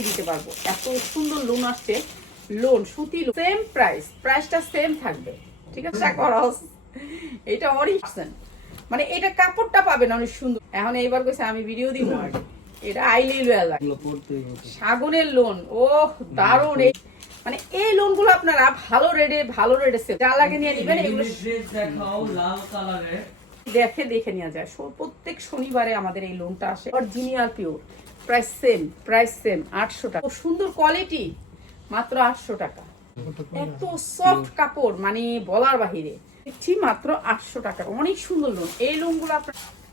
চাইলেই দিতে পারব। এত সুন্দর লোন আসছে। লোন সুতি সেম প্রাইস প্রাইসটা সেম থাকবে। ঠিক আছে? খরচ এটা অনেক মানে এটা কাপড়টা পাবেন অনেক সুন্দর। এখন এইবার কইছে আমি ভিডিও দিব আগে এটা আইলিল বেলা। সাগনের লোন ও দারুণ। এই মানে এই লোনগুলো আপনারা ভালো রেটে ভালো রেটে সেল যা লাগে নিয়ে নেবেন এগুলো দেখাও লাল কালারের দেখে দেখে নেওয়া যায়। প্রত্যেক শনিবারে আমাদের এই লোনটা আসে। Original pure price same price same, আটশো টাকা। সুন্দর কোয়ালিটি, মাত্র আটশো টাকা। এত সফট কাপড় মানে বলার বাহিরে। মাত্র আটশো টাকা। অনেক সুন্দর লোন। এই লোনগুলো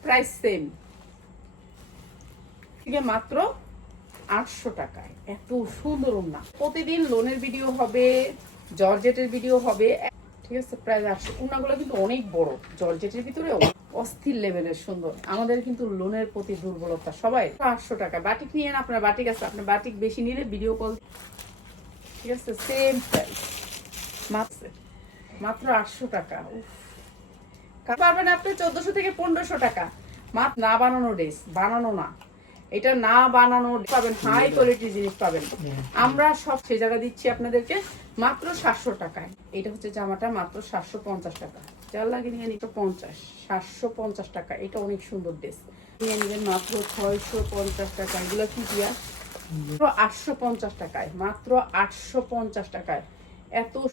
প্রাইস সেম। থেকে মাত্র আটশো টাকায়। এত সুন্দর না প্রতিদিন লোনের ভিডিও হবে, জর্জেটের ভিডিও হবে। ঠিক আছে? প্রায় আটশো উনাগুলো কিন্তু অনেক বড়। জর্জেটের ভিতরে অস্থির লেভেলের সুন্দর। আমাদের কিন্তু লোনের প্রতি দুর্বলতা সবাই। আটশো টাকা। বাটিক নিয়ে আপনার বাটিক আছে। আপনার বাটিক বেশি নিলে ভিডিও কল ঠিক আছে? সেম প্রাইস মাত্র আটশো টাকা। পারবেন আপনি চোদ্দশো থেকে পনেরোশো টাকা। মাত্র না বানানো ড্রেস বানানো না। এটা না বানানো পাবেন হাই কোয়ালিটির জিনিস পাবেন। আমরা সব সে জায়গা দিচ্ছি আপনাদেরকে মাত্র সাতশো টাকায়। এটা হচ্ছে জামাটা মাত্র সাতশো পঞ্চাশ টাকা। যার লাগে নিয়ে নিতে পঞ্চাশ সাতশো পঞ্চাশ টাকা। এটা অনেক সুন্দর ড্রেস নিয়ে নেবেন মাত্র ছয়শো পঞ্চাশ টাকা। এগুলো কি দিয়া? মাত্র আটশো পঞ্চাশ টাকায় মাত্র আটশো পঞ্চাশ টাকায়। এত